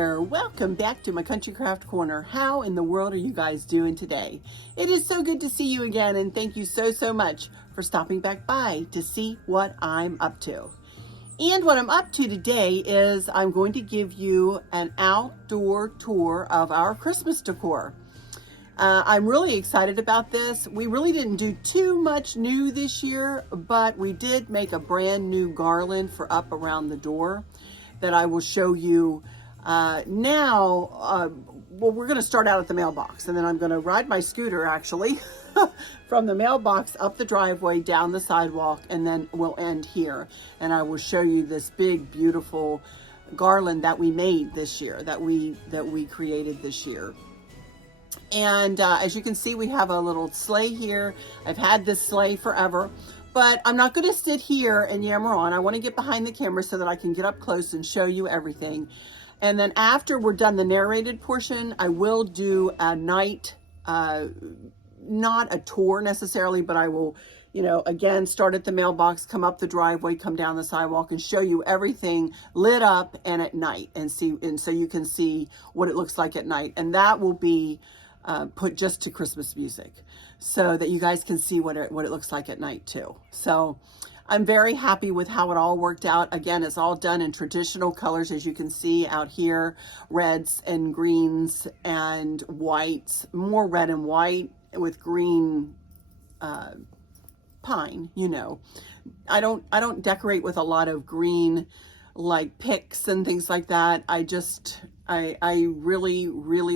there, welcome back to my Country Craft Corner. How in the world are you guys doing today? It is so good to see you again, and thank you so much for stopping back by to see what I'm up to. And what I'm up to today is I'm going to give you an outdoor tour of our Christmas decor. I'm really excited about this. We really didn't do too much new this year, but we did make a brand new garland for up around the door that I will show you now. Well, we're going to start out at the mailbox, and then I'm going to ride my scooter actually from the mailbox up the driveway, down the sidewalk, and then we'll end here. And I will show you this big, beautiful garland that we made this year, that we created this year. And as you can see, we have a little sleigh here. I've had this sleigh forever, but I'm not going to sit here and yammer on. I want to get behind the camera so that I can get up close and show you everything. And then after we're done the narrated portion, I will do a night, not a tour necessarily, but I will, you know, again, start at the mailbox, come up the driveway, come down the sidewalk, and show you everything lit up and at night, and so you can see what it looks like at night. And that will be put just to Christmas music, so that you guys can see what it looks like at night too. So I'm very happy with how it all worked out. Again, it's all done in traditional colors, as you can see out here, reds and greens and whites, more red and white with green pine. You know, I don't decorate with a lot of green like picks and things like that. I really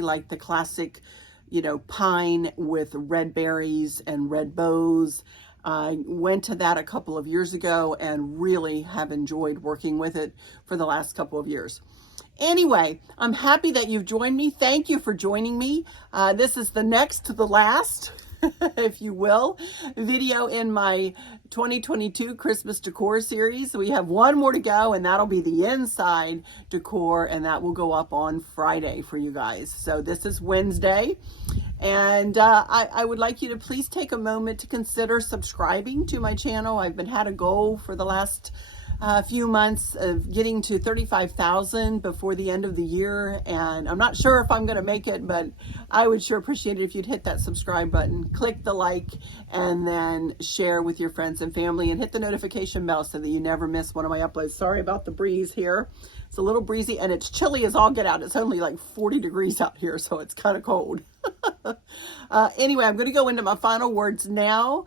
like the classic, you know, pine with red berries and red bows. I went to that a couple of years ago and really have enjoyed working with it for the last couple of years. Anyway, I'm happy that you've joined me. Thank you for joining me. This is the next to the last, if you will, video in my 2022 Christmas decor series. We have one more to go, and that'll be the inside decor, and that will go up on Friday for you guys. So this is Wednesday, and I would like you to please take a moment to consider subscribing to my channel. I've had a goal for the last few months of getting to 35,000 before the end of the year, and I'm not sure if I'm going to make it, but I would sure appreciate it if you'd hit that subscribe button, click the like, and then share with your friends and family, and hit the notification bell so that you never miss one of my uploads. Sorry about the breeze here. It's a little breezy, and it's chilly as all get out. It's only like 40 degrees out here, so it's kind of cold. Anyway, I'm going to go into my final words now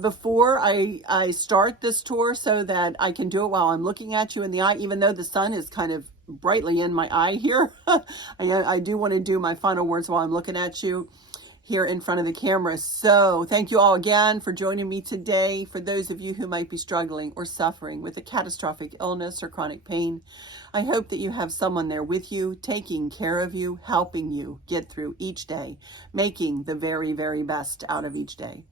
before I start this tour, so that I can do it while I'm looking at you in the eye, even though the sun is kind of brightly in my eye here. I do want to do my final words while I'm looking at you here in front of the camera. So thank you all again for joining me today. For those of you who might be struggling or suffering with a catastrophic illness or chronic pain, I hope that you have someone there with you, taking care of you, helping you get through each day, making the very best out of each day.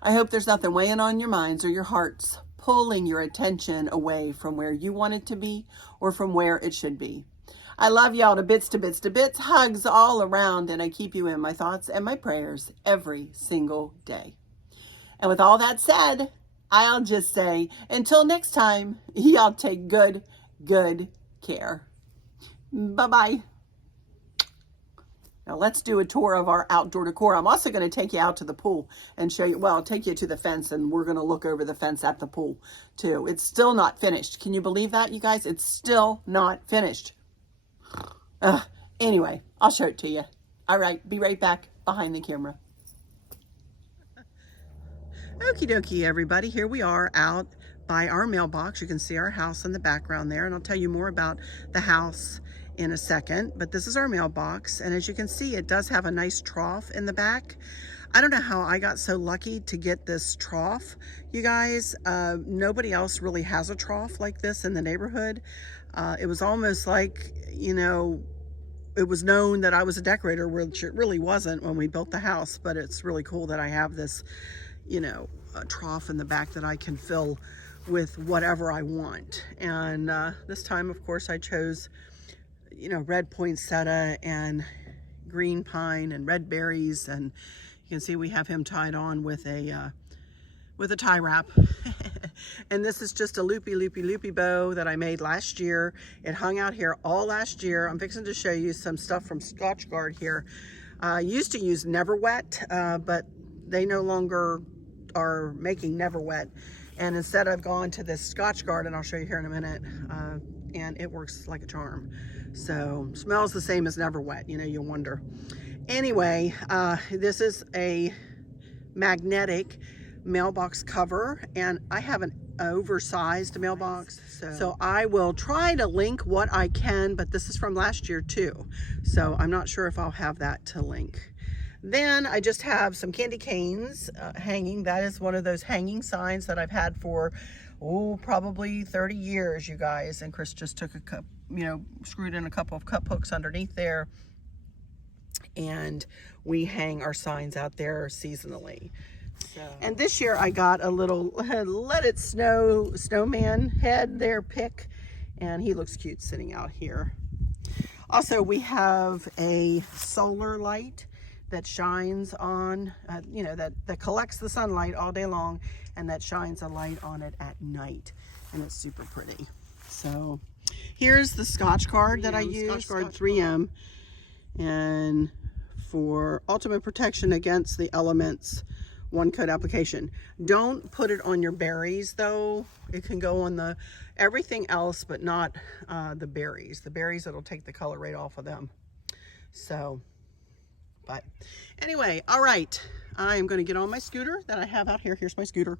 I hope there's nothing weighing on your minds or your hearts, pulling your attention away from where you want it to be or from where it should be. I love y'all to bits, hugs all around, and I keep you in my thoughts and my prayers every single day. And with all that said, I'll just say, until next time, y'all take good care. Bye-bye. Now let's do a tour of our outdoor decor. I'm also going to take you out to the pool and show you, well, I'll take you to the fence, and we're going to look over the fence at the pool too. It's still not finished. Can you believe that, you guys? It's still not finished. Anyway, I'll show it to you. All right, be right back behind the camera. Okie dokie, everybody. Here we are out by our mailbox. You can see our house in the background there, and I'll tell you more about the house in a second. But this is our mailbox, and as you can see, it does have a nice trough in the back. I don't know how I got so lucky to get this trough, you guys. Nobody else really has a trough like this in the neighborhood. It was almost like, you know, it was known that I was a decorator, which it really wasn't when we built the house, but it's really cool that I have this, you know, a trough in the back that I can fill with whatever I want. And this time, of course, I chose, you know, red poinsettia and green pine and red berries, and you can see we have him tied on with a tie wrap. And this is just a loopy bow that I made last year. It hung out here all last year. I'm fixing to show you some stuff from Scotchgard here. I used to use Never Wet, but they no longer are making Never Wet. And instead I've gone to this Scotchgard, and I'll show you here in a minute, and it works like a charm. So smells the same as Never Wet, you know, you wonder. Anyway, this is a magnetic mailbox cover, and I have an oversized mailbox, so I will try to link what I can, but this is from last year too, so I'm not sure if I'll have that to link. Then I just have some candy canes hanging. That is one of those hanging signs that I've had for, oh, probably 30 years, you guys. And Chris just took a cup, you know, screwed in a couple of cup hooks underneath there. And we hang our signs out there seasonally. So. And this year I got a little Let It Snow snowman head there pick. And he looks cute sitting out here. Also, we have a solar light that shines on, you know, that collects the sunlight all day long, and that shines a light on it at night, and it's super pretty. So here's the Scotchgard that I use, Scotchgard 3M, and for ultimate protection against the elements, 1-coat application. Don't put it on your berries though. It can go on the everything else, but not the berries. The berries, it'll take the color right off of them. So, but anyway, all right, I'm going to get on my scooter that I have out here. Here's my scooter.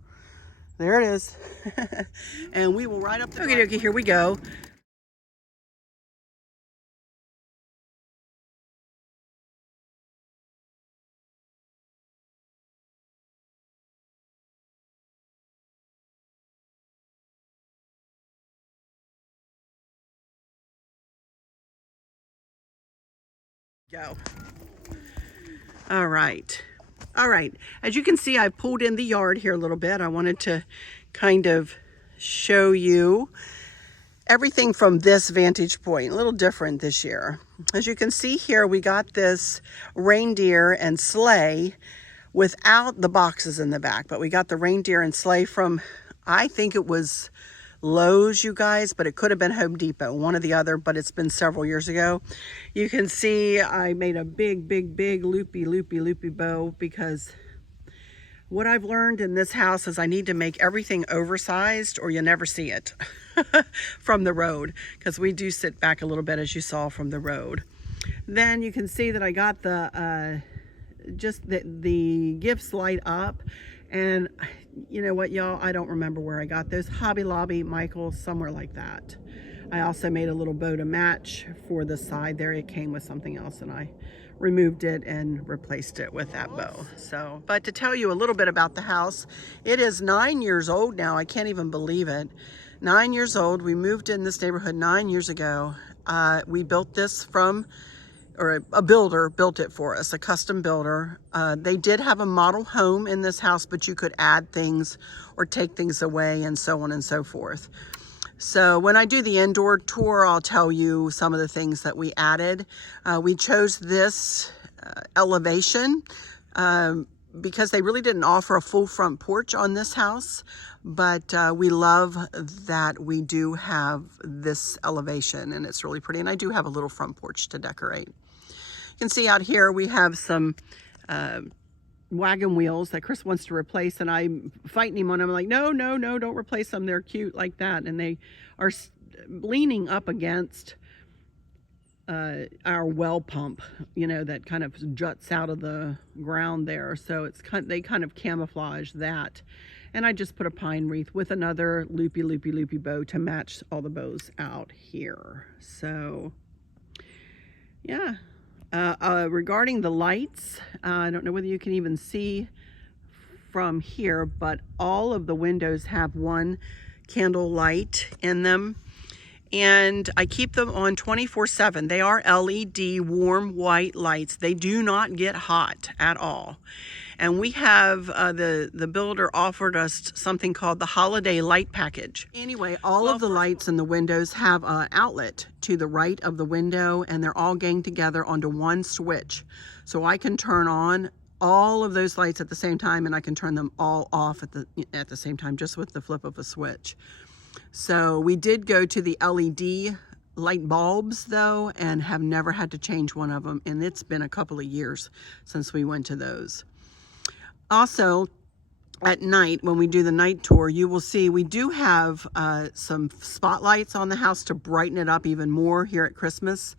There it is. And we will ride up the driveway. Okay, here we go. Go. All right. As you can see, I've pulled in the yard here a little bit. I wanted to kind of show you everything from this vantage point, a little different this year. As you can see here, we got this reindeer and sleigh without the boxes in the back, but we got the reindeer and sleigh from, I think it was Lowe's, you guys, but it could have been Home Depot, one or the other, but it's been several years ago. You can see I made a big loopy bow, because what I've learned in this house is I need to make everything oversized or you never see it from the road, because we do sit back a little bit, as you saw from the road. Then you can see that I got the just the gifts light up. And you know what, y'all, I don't remember where I got those. Hobby Lobby, Michael's, somewhere like that. I also made a little bow to match for the side there. It came with something else, and I removed it and replaced it with that bow. So, but to tell you a little bit about the house, it is 9 years old now. I can't even believe it. 9 years old. We moved in this neighborhood 9 years ago. We built this from, or a builder built it for us, a custom builder. They did have a model home in this house, but you could add things or take things away and so on and so forth. So when I do the indoor tour, I'll tell you some of the things that we added. We chose this elevation because they really didn't offer a full front porch on this house, but we love that we do have this elevation, and it's really pretty. And I do have a little front porch to decorate. You can see out here we have some wagon wheels that Chris wants to replace, and I'm fighting him on them. I'm like, no, don't replace them. They're cute like that. And they are leaning up against our well pump, you know, that kind of juts out of the ground there. So it's they kind of camouflage that. And I just put a pine wreath with another loopy bow to match all the bows out here. So yeah. Regarding the lights, I don't know whether you can even see from here, but all of the windows have one candle light in them, and I keep them on 24/7. They are LED warm white lights. They do not get hot at all. And we have, the builder offered us something called the holiday light package. Anyway, all of the lights in the windows have an outlet to the right of the window, and they're all ganged together onto one switch. So I can turn on all of those lights at the same time, and I can turn them all off at the same time, just with the flip of a switch. So we did go to the LED light bulbs though, and have never had to change one of them, and it's been a couple of years since we went to those. Also, at night, when we do the night tour, you will see we do have some spotlights on the house to brighten it up even more here at Christmas.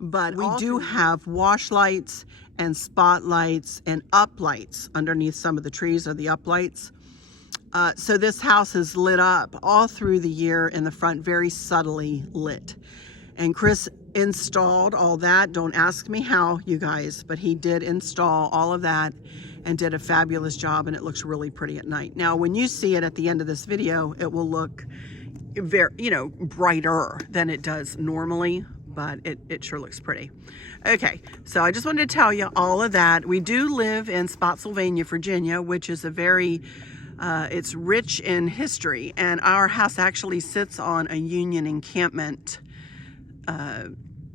But we do have wash lights and spotlights and up lights underneath some of the trees, are the up lights. So this house is lit up all through the year in the front, very subtly lit. And Chris installed all that. Don't ask me how, you guys, but he did install all of that and did a fabulous job, and it looks really pretty at night. Now, when you see it at the end of this video, it will look very, you know, brighter than it does normally, but it sure looks pretty. Okay, so I just wanted to tell you all of that. We do live in Spotsylvania, Virginia, which is a very, it's rich in history, and our house actually sits on a Union encampment,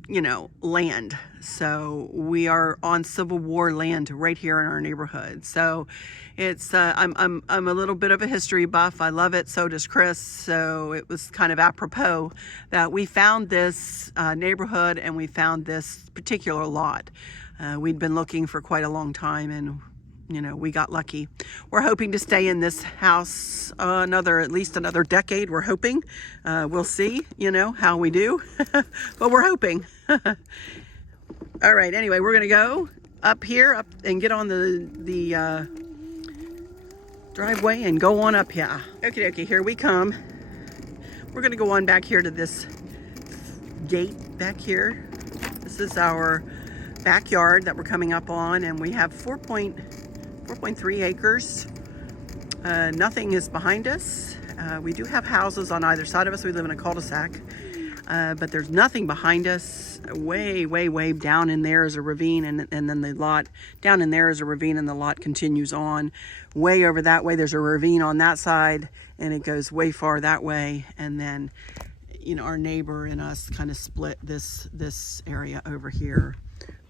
you know, land. So we are on Civil War land right here in our neighborhood. So it's I'm a little bit of a history buff. I love it. So does Chris. So it was kind of apropos that we found this neighborhood, and we found this particular lot. We'd been looking for quite a long time, and you know, we got lucky. We're hoping to stay in this house at least another decade. We're hoping. We'll see, you know, how we do, but we're hoping. All right, anyway, we're gonna go up here and get on the driveway and go on up here. Okay, here we come. We're gonna go on back here to this gate back here. This is our backyard that we're coming up on, and we have 4.3 acres. Nothing is behind us. We do have houses on either side of us. We live in a cul-de-sac, but there's nothing behind us. Way down in there is a ravine, and then the lot down in there is a ravine, and the lot continues on. Way over that way, there's a ravine on that side, and it goes way far that way. And then, you know, our neighbor and us kind of split this area over here.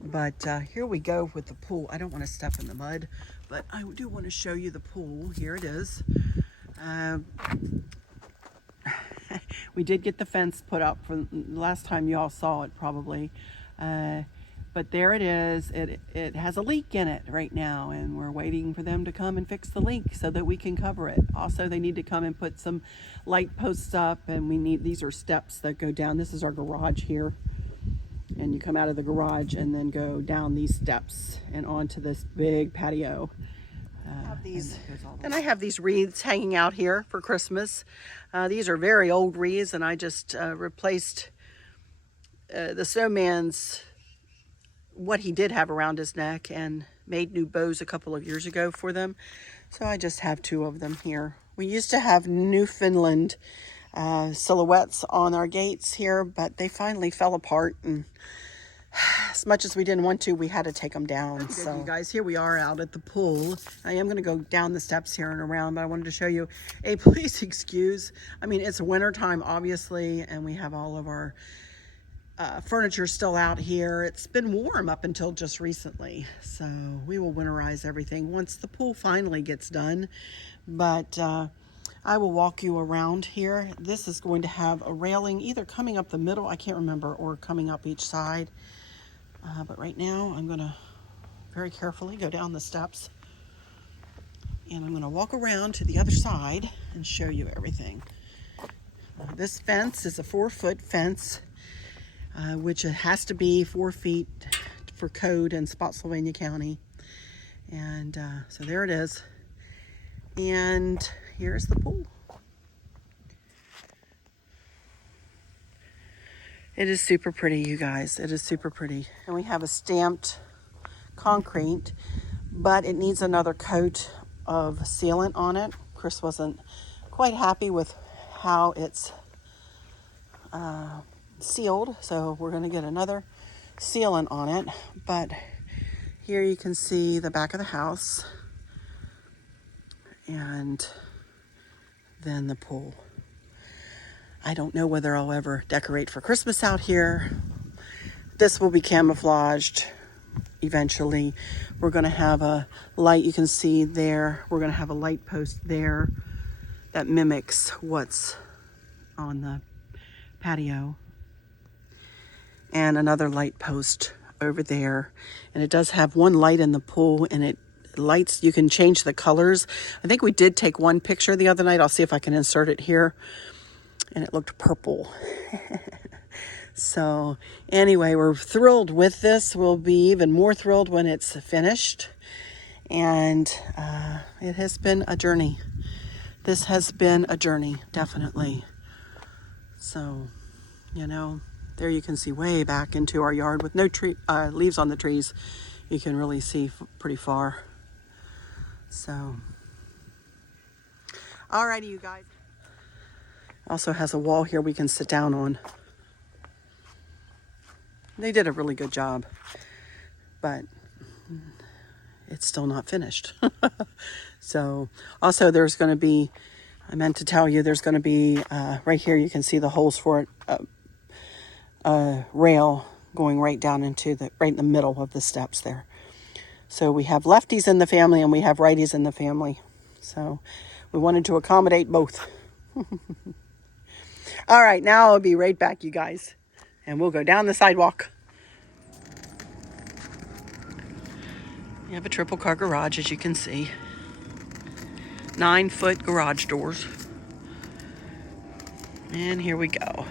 But here we go with the pool. I don't want to step in the mud, but I do want to show you the pool. Here it is. We did get the fence put up for last time y'all saw it probably. But there it is. It has a leak in it right now, and we're waiting for them to come and fix the leak so that we can cover it. Also, they need to come and put some light posts up, and these are steps that go down. This is our garage here. And you come out of the garage and then go down these steps and onto this big patio. And I have these wreaths hanging out here for Christmas. These are very old wreaths, and I just replaced the snowman's, what he did have around his neck, and made new bows a couple of years ago for them. So I just have 2 of them here. We used to have Newfoundland silhouettes on our gates here, but they finally fell apart, and as much as we didn't want to, we had to take them down. So you guys, here we are out at the pool. I am going to go down the steps here and around, but I wanted to show you please excuse. I mean, it's winter time, obviously, and we have all of our furniture still out here. It's been warm up until just recently, so we will winterize everything once the pool finally gets done. But I will walk you around here. This is going to have a railing either coming up the middle, I can't remember, or coming up each side. But right now I'm going to very carefully go down the steps, and I'm going to walk around to the other side and show you everything. This fence is a 4-foot fence, which has to be 4 feet for code in Spotsylvania County. And so there it is. And here's the pool. It is super pretty, you guys. It is super pretty. And we have a stamped concrete, but it needs another coat of sealant on it. Chris wasn't quite happy with how it's sealed, so we're going to get another sealant on it. But here you can see the back of the house, and then the pool. I don't know whether I'll ever decorate for Christmas out here. This will be camouflaged eventually. We're going to have a light, you can see there, we're going to have a light post there that mimics what's on the patio. And another light post over there. And it does have one light in the pool, and it lights, you can change the colors. I think we did take one picture the other night. I'll see if I can insert it here. And it looked purple. So anyway, we're thrilled with this. We'll be even more thrilled when it's finished. And it has been a journey. This has been a journey, definitely. So, you know, there you can see way back into our yard with no tree leaves on the trees. You can really see pretty far. So, alrighty, you guys. Also has a wall here we can sit down on. They did a really good job, but it's still not finished. So, also there's going to be, I meant to tell you, there's going to be, right here you can see the holes for it, rail going right down into right in the middle of the steps there. So we have lefties in the family and we have righties in the family. So we wanted to accommodate both. All right, now I'll be right back, you guys. And we'll go down the sidewalk. We have a triple car garage, as you can see. 9-foot garage doors. And here we go.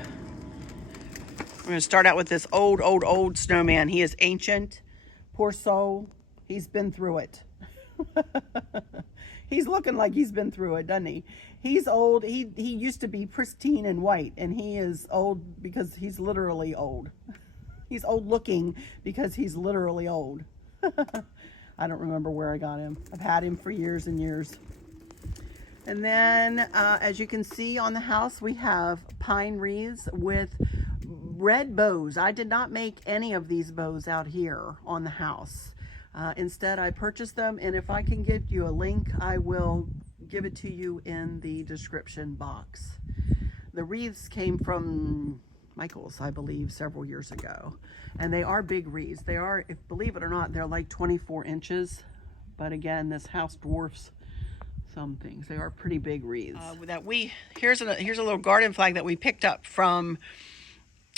We're going to start out with this old snowman. He is ancient. Poor soul. He's been through it. He's looking like he's been through it, doesn't he? He's old. He used to be pristine and white, and he is old because he's literally old. He's old looking because he's literally old. I don't remember where I got him. I've had him for years and years. And then, as you can see on the house, we have pine wreaths with red bows. I did not make any of these bows out here on the house. Instead, I purchased them, and if I can give you a link, I will give it to you in the description box. The wreaths came from Michael's, I believe, several years ago, and they are big wreaths. They are, if believe it or not, they're like 24 inches, but again, this house dwarfs some things. They are pretty big wreaths. Here's a little garden flag that we picked up from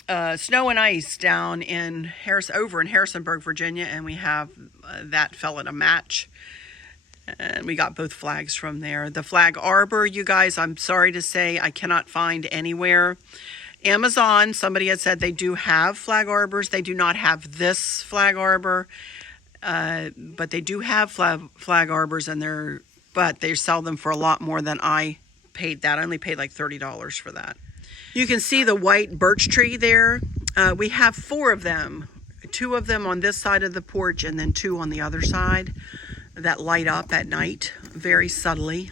Snow and Ice down in over in Harrisonburg, Virginia, and we have that fell at a match, and we got both flags from there. The flag arbor, you guys, I'm sorry to say, I cannot find anywhere. Amazon, somebody had said they do have flag arbors. They do not have this flag arbor, but they do have flag arbors, and but they sell them for a lot more than I paid that. I only paid like $30 for that. You can see the white birch tree there. We have 4 of them. 2 of them on this side of the porch and then 2 on the other side that light up at night very subtly.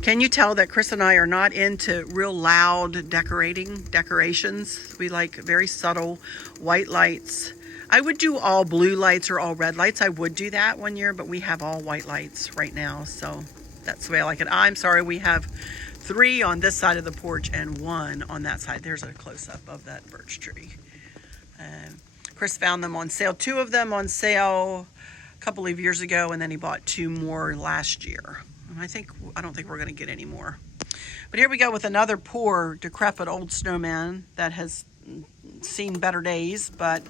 Can you tell that Chris and I are not into real loud decorations? We like very subtle white lights. I would do all blue lights or all red lights. I would do that one year, but we have all white lights right now. So that's the way I like it. I'm sorry, we have 3 on this side of the porch and 1 on that side. There's a close-up of that birch tree. Chris found them on sale. 2 of them on sale a couple of years ago, and then he bought 2 more last year. And I don't think we're going to get any more. But here we go with another poor, decrepit old snowman that has seen better days. But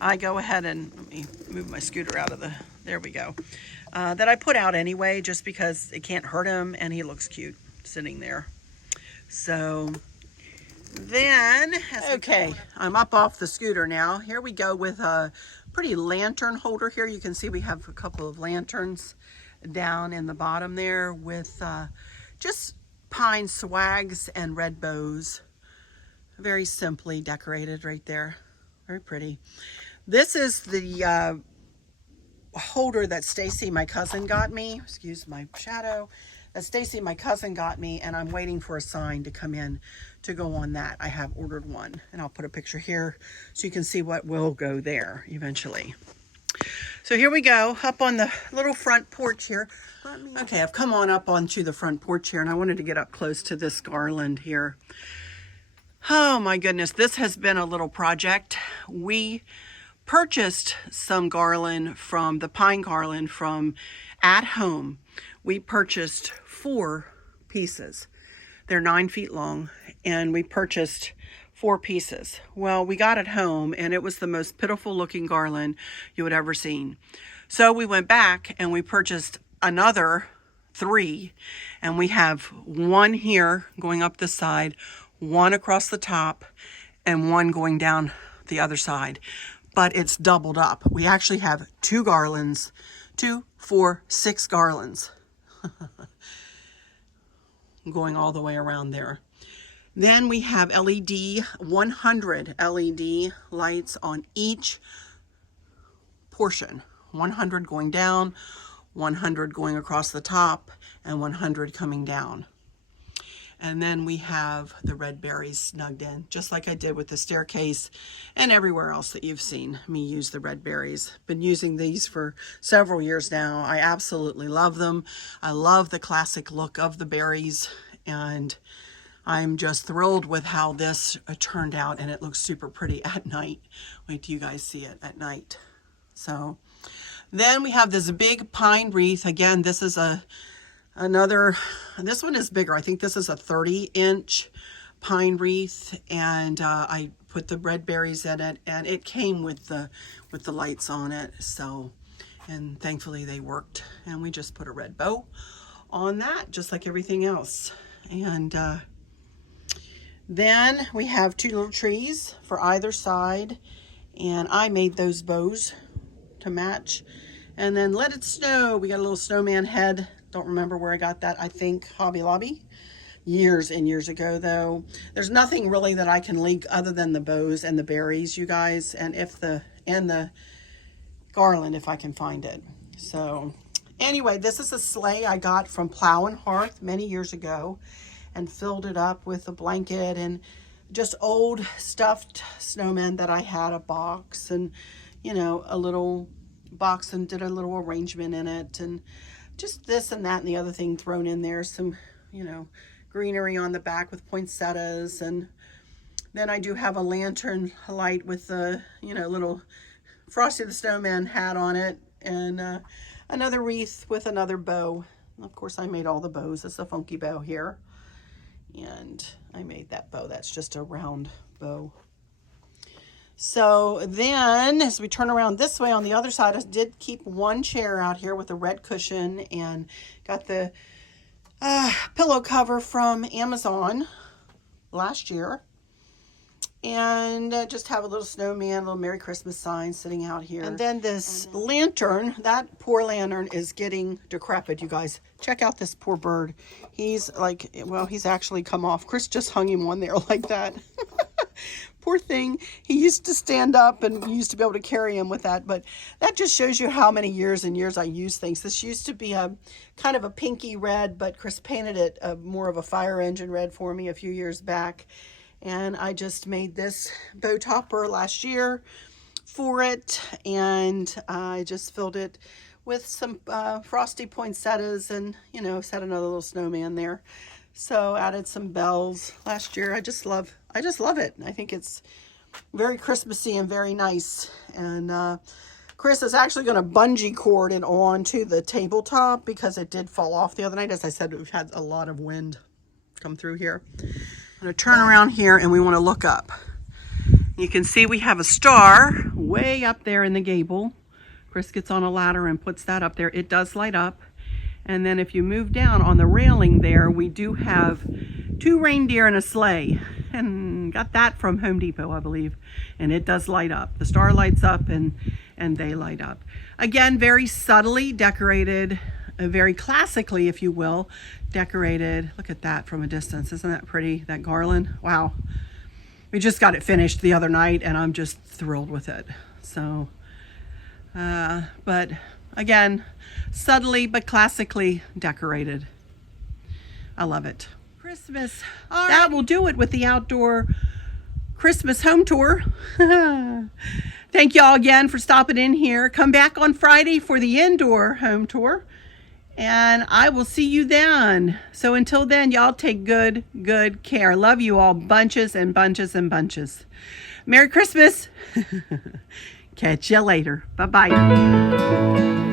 I go ahead and let me move my scooter out of there we go. That I put out anyway, just because it can't hurt him, and he looks cute sitting there. So then, okay, I'm up off the scooter now. Here we go with a pretty lantern holder here. You can see we have a couple of lanterns down in the bottom there with just pine swags and red bows. Very simply decorated right there. Very pretty. This is the holder that Stacy, my cousin, got me. Excuse my shadow. That Stacy, my cousin, got me, and I'm waiting for a sign to come in to go on that. I have ordered one, and I'll put a picture here so you can see what will go there eventually. So here we go, up on the little front porch here. Okay, I've come on up onto the front porch here, and I wanted to get up close to this garland here. Oh my goodness, this has been a little project. We purchased some garland from the pine garland from At Home. We purchased 4 pieces. They're 9 feet long, and we purchased 4 pieces. Well, we got it home, and it was the most pitiful looking garland you had ever seen. So we went back and we purchased another 3, and we have 1 here going up this side, 1 across the top, and 1 going down the other side. But it's doubled up. We actually have 2 garlands, 2, 4, 6 garlands going all the way around there. Then we have 100 LED lights on each portion. 100 going down, 100 going across the top, and 100 coming down. And then we have the red berries snugged in, just like I did with the staircase and everywhere else that you've seen me use the red berries. Been using these for several years now. I absolutely love them. I love the classic look of the berries, and I'm just thrilled with how this turned out, and it looks super pretty at night. Wait till you guys see it at night. So then we have this big pine wreath. Again, this is this one is bigger. I think this is a 30-inch pine wreath, and I put the red berries in it, and it came with the lights on it. So, and thankfully they worked, and we just put a red bow on that, just like everything else. And then we have 2 little trees for either side, and I made those bows to match. And then Let It Snow, we got a little snowman head. Don't remember where I got that. I think Hobby Lobby. Years and years ago, though. There's nothing really that I can link other than the bows and the berries, you guys, and the garland if I can find it. So anyway, this is a sleigh I got from Plow and Hearth many years ago, and filled it up with a blanket and just old stuffed snowmen that I had, a box, and you know, a little box, and did a little arrangement in it, and just this and that and the other thing thrown in there. Some, you know, greenery on the back with poinsettias. And then I do have a lantern light with the, you know, little Frosty the Snowman hat on it, and another wreath with another bow. And of course, I made all the bows. It's a funky bow here, and I made that bow. That's just a round bow. So then as we turn around this way on the other side, I did keep 1 chair out here with a red cushion, and got the pillow cover from Amazon last year. And just have a little snowman, a little Merry Christmas sign sitting out here. And then this lantern, that poor lantern is getting decrepit, you guys. Check out this poor bird. He's like, well, he's actually come off. Chris just hung him on there like that. Poor thing. He used to stand up, and we used to be able to carry him with that. But that just shows you how many years and years I use things. This used to be a kind of a pinky red, but Chris painted it more of a fire engine red for me a few years back. And I just made this bow topper last year for it, and I just filled it with some frosty poinsettias, and you know, set another little snowman there. So added some bells last year. I just love it. I think it's very Christmassy and very nice. And Chris is actually going to bungee cord it on to the tabletop, because it did fall off the other night. As I said, we've had a lot of wind come through here. I'm going to turn around here, and we want to look up. You can see we have a star way up there in the gable. Chris gets on a ladder and puts that up there. It does light up. And then if you move down on the railing there, we do have 2 reindeer and a sleigh. And got that from Home Depot, I believe. And it does light up. The star lights up, and they light up. Again, very subtly decorated, very classically, if you will, decorated. Look at that from a distance. Isn't that pretty, that garland? Wow. We just got it finished the other night, and I'm just thrilled with it. So, but again, subtly but classically decorated. I love it. Christmas. All right. That will do it with the outdoor Christmas home tour. Thank y'all again for stopping in here. Come back on Friday for the indoor home tour, and I will see you then. So until then, y'all take good care. Love you all bunches and bunches and bunches. Merry Christmas. Catch you later. Bye-bye.